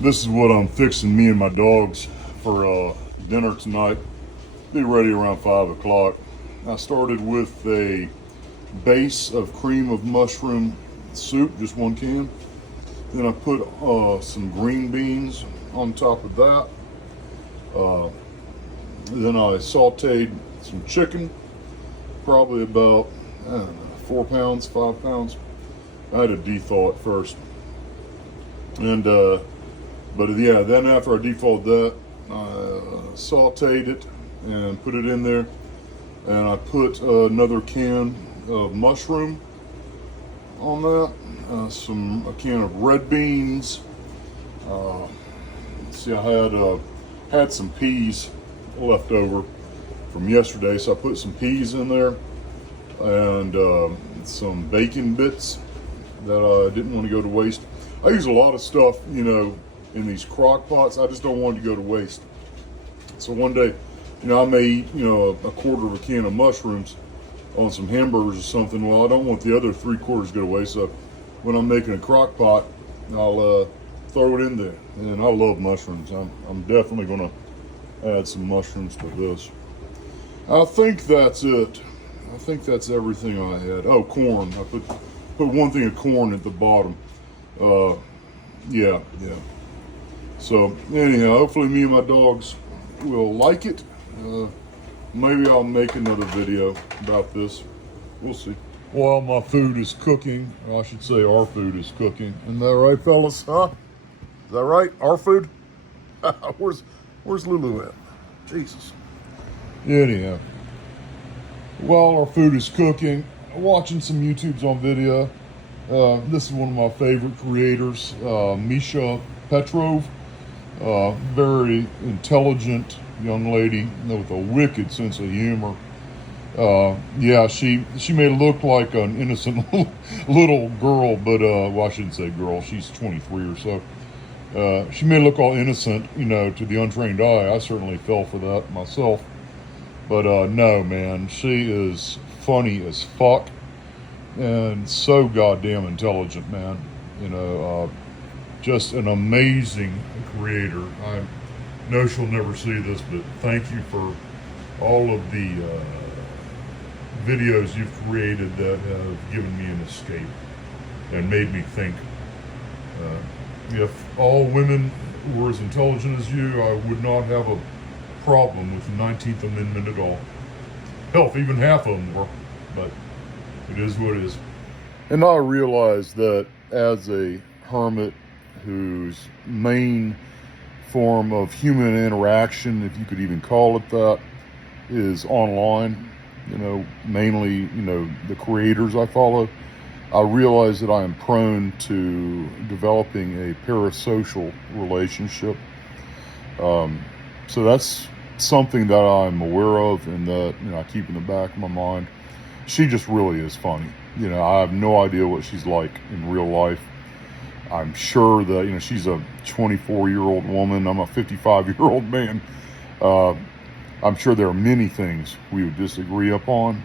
This is what I'm fixing me and my dogs for dinner tonight. Be ready around 5 o'clock. I started with a base of cream of mushroom soup, just one can. Then I put some green beans on top of that. Then I sauteed some chicken, probably about, I don't know, 4 pounds, 5 pounds. I had to dethaw it first. And, but yeah, then after I defalled that, I sauteed it and put it in there. And I put another can of mushroom on that. A can of red beans. See, I had some peas left over from yesterday, so I put some peas in there and some bacon bits that I didn't want to go to waste. I use a lot of stuff, in these crock pots. I just don't want it to go to waste. So one day, I may eat, a quarter of a can of mushrooms on some hamburgers or something. Well, I don't want the other 3/4 to go to waste. So when I'm making a crock pot, I'll throw it in there. And I love mushrooms. I'm definitely going to add some mushrooms to this. I think that's it. I think that's everything I had. Oh, corn. I put one thing of corn at the bottom. Yeah. So anyhow, hopefully me and my dogs will like it. Maybe I'll make another video about this. We'll see. While my food is cooking, or I should say our food is cooking. Isn't that right, fellas? Huh? Is that right? Our food? Where's Lulu at? Jesus. Anyhow, while our food is cooking, watching some YouTubes on video. This is one of my favorite creators, Misha Petrov. Very intelligent young lady with a wicked sense of humor. Yeah, she may look like an innocent little girl, but well, I shouldn't say girl. She's 23 or so. She may look all innocent, to the untrained eye. I certainly fell for that myself. But no, man, she is funny as fuck and so goddamn intelligent, man. Just an amazing creator. I know she'll never see this, but thank you for all of the videos you've created that have given me an escape and made me think. If all women were as intelligent as you, I would not have a problem with the 19th Amendment at all. Hell, if even half of them were, but it is what it is. And I realize that as a hermit whose main form of human interaction, if you could even call it that, is online, mainly, the creators I follow, I realize that I am prone to developing a parasocial relationship. So that's something that I'm aware of and that, I keep in the back of my mind. She just really is funny. I have no idea what she's like in real life. I'm sure that, she's a 24-year-old woman. I'm a 55-year-old man. I'm sure there are many things we would disagree upon.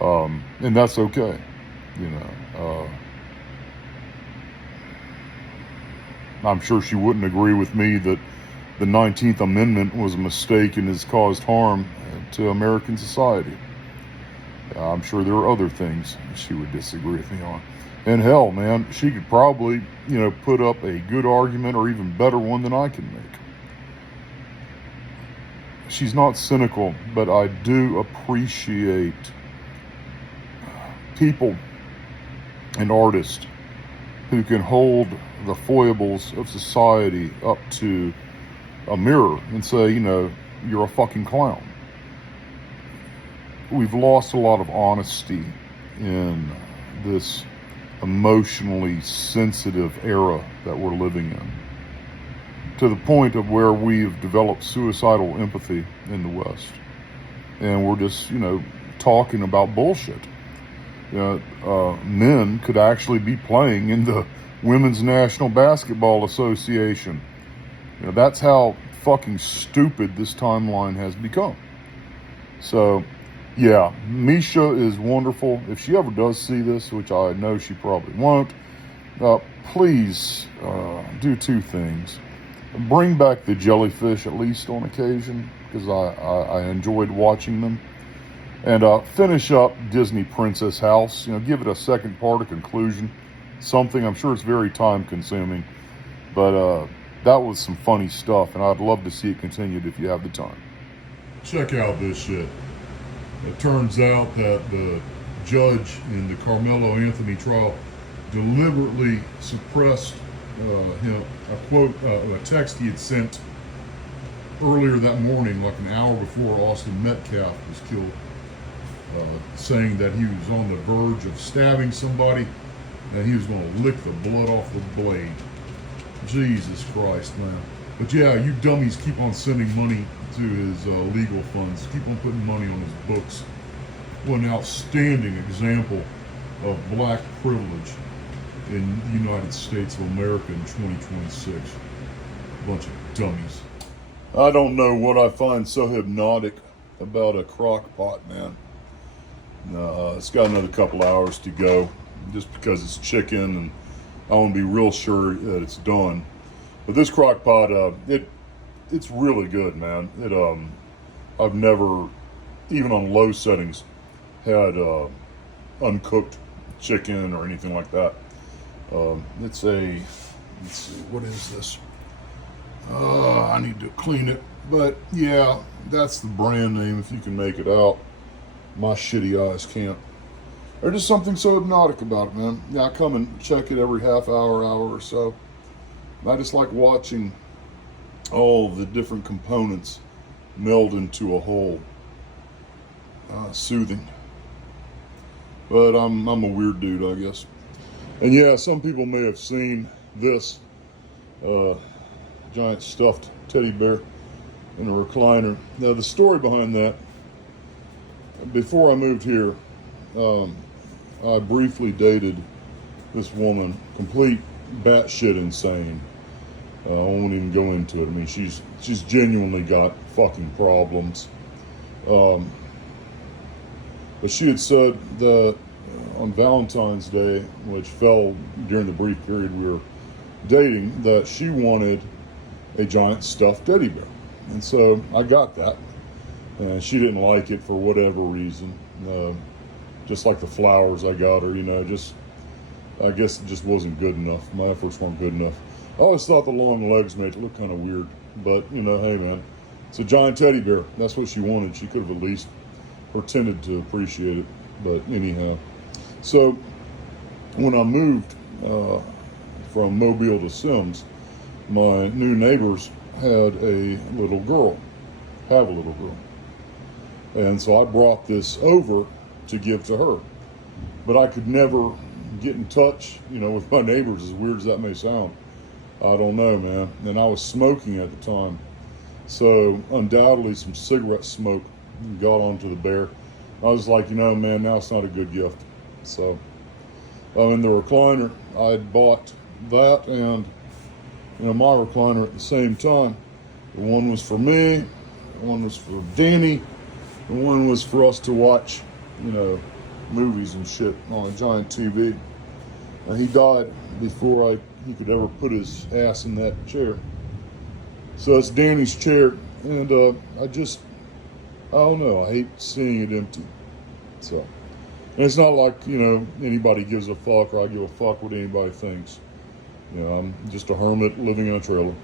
And that's okay. I'm sure she wouldn't agree with me that the 19th Amendment was a mistake and has caused harm to American society. I'm sure there are other things she would disagree with me on. And hell, man, she could probably, put up a good argument or even better one than I can make. She's not cynical, but I do appreciate people and artists who can hold the foibles of society up to a mirror and say, you're a fucking clown. We've lost a lot of honesty in this emotionally sensitive era that we're living in, to the point of where we've developed suicidal empathy in the West. And we're just, talking about bullshit. Men could actually be playing in the Women's National Basketball Association. That's how fucking stupid this timeline has become. So, yeah, Misha is wonderful. If she ever does see this, which I know she probably won't, please do two things. bring back the jellyfish at least on occasion, because I enjoyed watching them. And finish up Disney Princess House. Give it a second part, a conclusion, something. I'm sure it's very time consuming, but that was some funny stuff, and I'd love to see it continued if you have the time. Check out this shit. It turns out that the judge in the Carmelo Anthony trial deliberately suppressed a text he had sent earlier that morning, like an hour before Austin Metcalf was killed, saying that he was on the verge of stabbing somebody and he was going to lick the blood off the blade. Jesus Christ, man. But yeah, you dummies keep on sending money to his legal funds. Keep on putting money on his books. What an outstanding example of black privilege in the United States of America in 2026. Bunch of dummies. I don't know what I find so hypnotic about a crock pot, man. It's got another couple hours to go, just because it's chicken and I want to be real sure that it's done. But this crock pot, it's really good, man. I've never, even on low settings, had uncooked chicken or anything like that. Let's see, what is this? I need to clean it. But yeah, that's the brand name if you can make it out. My shitty eyes can't. There's just something so hypnotic about it, man. Yeah, I come and check it every half hour or so. I just like watching all the different components meld into a whole. Soothing. But I'm a weird dude, I guess. And yeah, some people may have seen this giant stuffed teddy bear in a recliner. Now, the story behind that, before I moved here, I briefly dated this woman, complete batshit insane. I won't even go into it. I mean, she's genuinely got fucking problems. But she had said that on Valentine's Day, which fell during the brief period we were dating, that she wanted a giant stuffed teddy bear. And so I got that. And she didn't like it for whatever reason. Just like the flowers I got her, I guess it just wasn't good enough. My efforts weren't good enough. I always thought the long legs made it look kind of weird. But, hey, man, it's a giant teddy bear. That's what she wanted. She could have at least pretended to appreciate it. But anyhow. So when I moved from Mobile to Sims, my new neighbors had a little girl. And so I brought this over to give to her. But I could never get in touch, with my neighbors, as weird as that may sound. I don't know, man. And I was smoking at the time. So undoubtedly some cigarette smoke got onto the bear. I was like, man, now it's not a good gift. So in the recliner, I had bought that and, my recliner at the same time. One was for me, one was for Danny, and one was for us to watch, movies and shit on a giant TV. And he died before he could ever put his ass in that chair. So it's Danny's chair, and I don't know, I hate seeing it empty. So, and it's not like, anybody gives a fuck, or I give a fuck what anybody thinks. I'm just a hermit living in a trailer.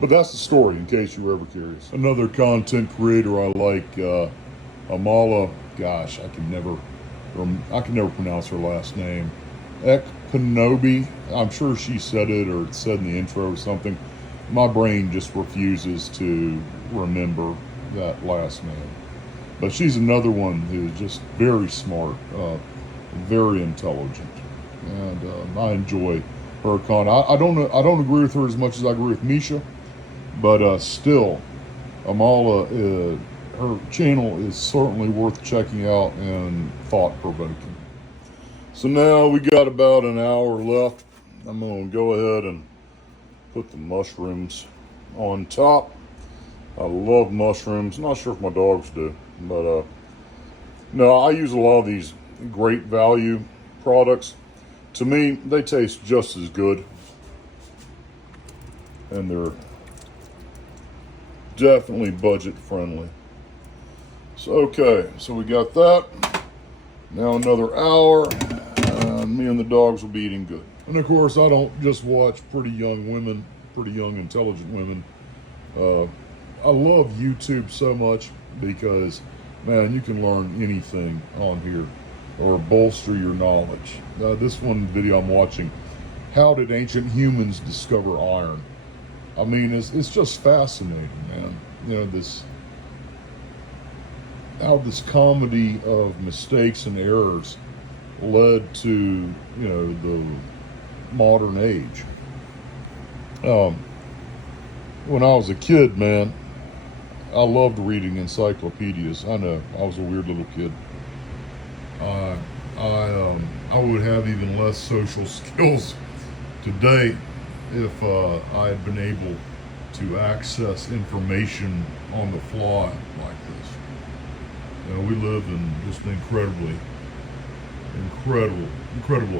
But that's the story, in case you were ever curious. Another content creator I like, Amala, gosh, I can never pronounce her last name. Ekpanobi, I'm sure she said it, or it's said in the intro or something. My brain just refuses to remember that last name. But she's another one who's just very smart, very intelligent, and I enjoy her content. I don't agree with her as much as I agree with Misha, but still, Amala, her channel is certainly worth checking out and thought-provoking. So now we got about an hour left. I'm going to go ahead and put the mushrooms on top. I love mushrooms. Not sure if my dogs do, but no, I use a lot of these great value products. To me, they taste just as good and they're definitely budget friendly. So okay, so we got that. Now another hour, me and the dogs will be eating good. And of course, I don't just watch pretty young women, pretty young intelligent women. I love YouTube so much because, man, you can learn anything on here or bolster your knowledge. This one video I'm watching, how did ancient humans discover iron? I mean, it's just fascinating, man. You know, how this comedy of mistakes and errors led to, you know, the modern age. When I was a kid, man, I loved reading encyclopedias. I know, I was a weird little kid. I would have even less social skills today if I had been able to access information on the fly like this. You know, we live in just an incredible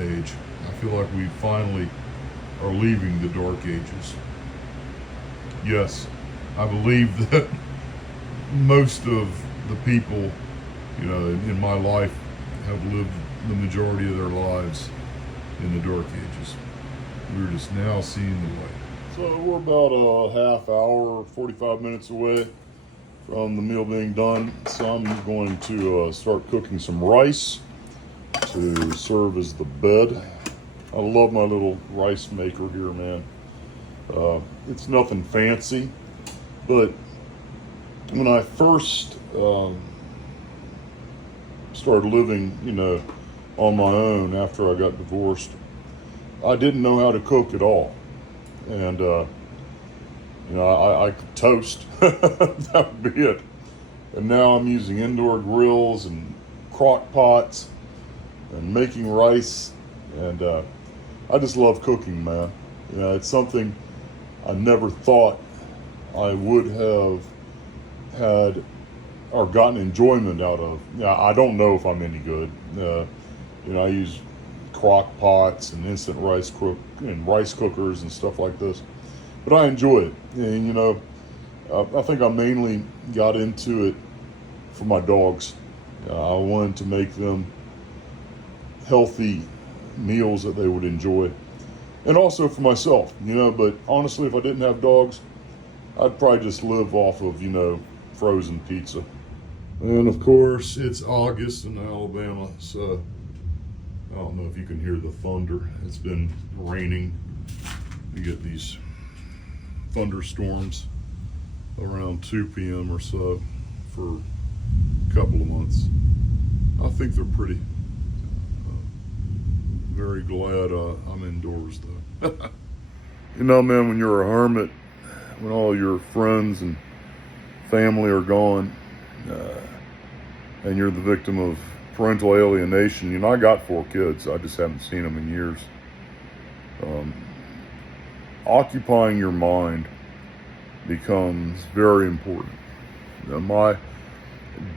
age. I feel like we finally are leaving the dark ages. Yes, I believe that most of the people, you know, in my life have lived the majority of their lives in the dark ages. We're just now seeing the light. So we're about a half hour, 45 minutes away from the meal being done. So I'm going to start cooking some rice to serve as the bed. I love my little rice maker here, man. It's nothing fancy, but when I first started living, you know, on my own after I got divorced, I didn't know how to cook at all. And, you know, I could toast. That would be it. And now I'm using indoor grills and crock pots and making rice. And I just love cooking, man. You know, it's something I never thought I would have had or gotten enjoyment out of. Yeah, I don't know if I'm any good. You know, I use crock pots and instant rice cookers and stuff like this, but I enjoy it. And you know, I think I mainly got into it for my dogs. I wanted to make them healthy meals that they would enjoy, and also for myself, you know. But honestly, if I didn't have dogs, I'd probably just live off of, you know, frozen pizza. And of course, it's August in Alabama, so I don't know if you can hear the thunder. It's been raining. You get these thunderstorms around 2 p.m. or so for a couple of months. I think they're pretty. Very glad I'm indoors, though. You know, man, when you're a hermit, when all your friends and family are gone, and you're the victim of parental alienation. You know, I got 4 kids. I just haven't seen them in years. Occupying your mind becomes very important. You know, my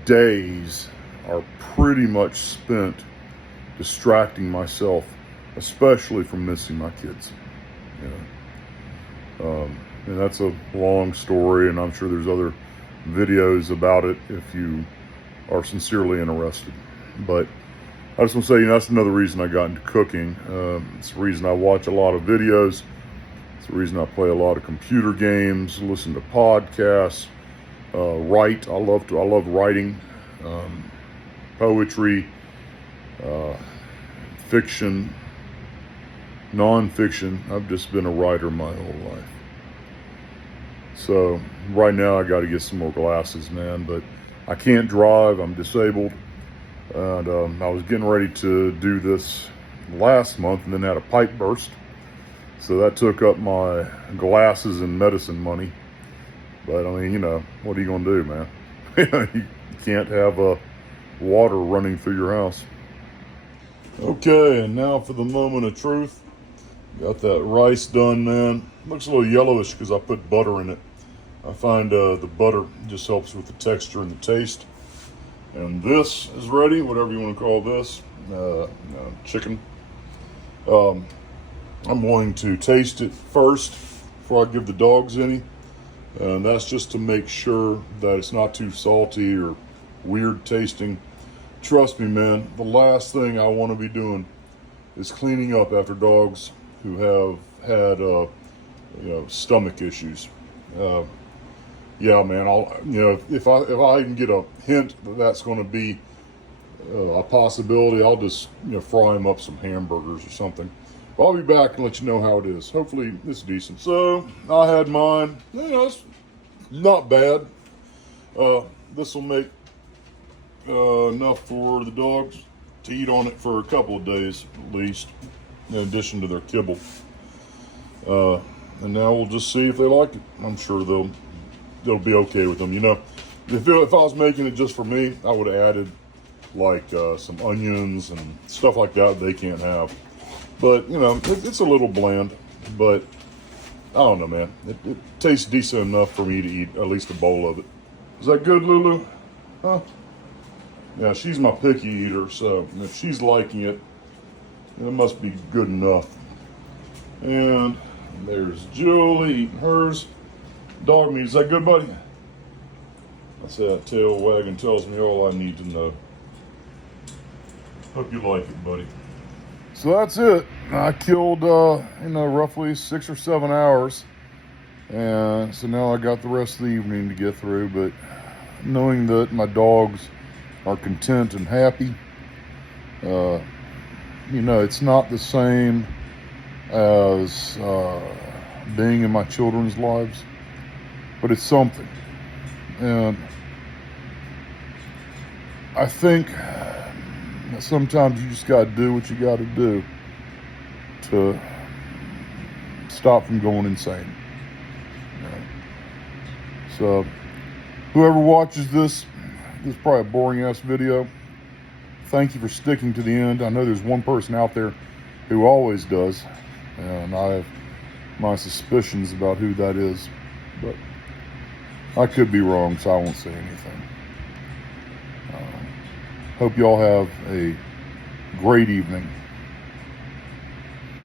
days are pretty much spent distracting myself, especially from missing my kids. You know, and that's a long story, and I'm sure there's other videos about it if you are sincerely interested. But I just want to say, you know, that's another reason I got into cooking. It's the reason I watch a lot of videos. It's the reason I play a lot of computer games, listen to podcasts, write. I love writing, poetry, fiction, nonfiction. I've just been a writer my whole life. So right now I got to get some more glasses, man, but I can't drive. I'm disabled. And I was getting ready to do this last month and then had a pipe burst. So that took up my glasses and medicine money. But I mean, you know, what are you going to do, man? You can't have water running through your house. Okay, and now for the moment of truth. Got that rice done, man. Looks a little yellowish because I put butter in it. I find the butter just helps with the texture and the taste. And this is ready, whatever you want to call this, chicken. I'm going to taste it first, before I give the dogs any. And that's just to make sure that it's not too salty or weird tasting. Trust me, man, the last thing I want to be doing is cleaning up after dogs who have had stomach issues. Yeah, man, if I can get a hint that that's going to be a possibility, I'll just fry them up some hamburgers or something. But I'll be back and let you know how it is. Hopefully it's decent. So I had mine. It's not bad. This will make enough for the dogs to eat on it for a couple of days at least, in addition to their kibble. And now we'll just see if they like it. I'm sure they'll be okay with them. If I was making it just for me, I would have added like some onions and stuff like that they can't have. But it's a little bland. But I don't know, man. It tastes decent enough for me to eat at least a bowl of it. Is that good, Lulu? Huh? Yeah, she's my picky eater, so if she's liking it, it must be good enough. And there's Julie eating hers. Dog meat, is that good, buddy? That's that tail wagging tells me all I need to know. Hope you like it, buddy. So that's it. I killed, roughly 6 or 7 hours. And so now I got the rest of the evening to get through, but knowing that my dogs are content and happy, it's not the same as being in my children's lives, but it's something. And I think that sometimes you just got to do what you got to do to stop from going insane. So whoever watches this is probably a boring ass video. Thank you for sticking to the end. I know there's one person out there who always does, and I have my suspicions about who that is, but I could be wrong, so I won't say anything. Hope y'all have a great evening.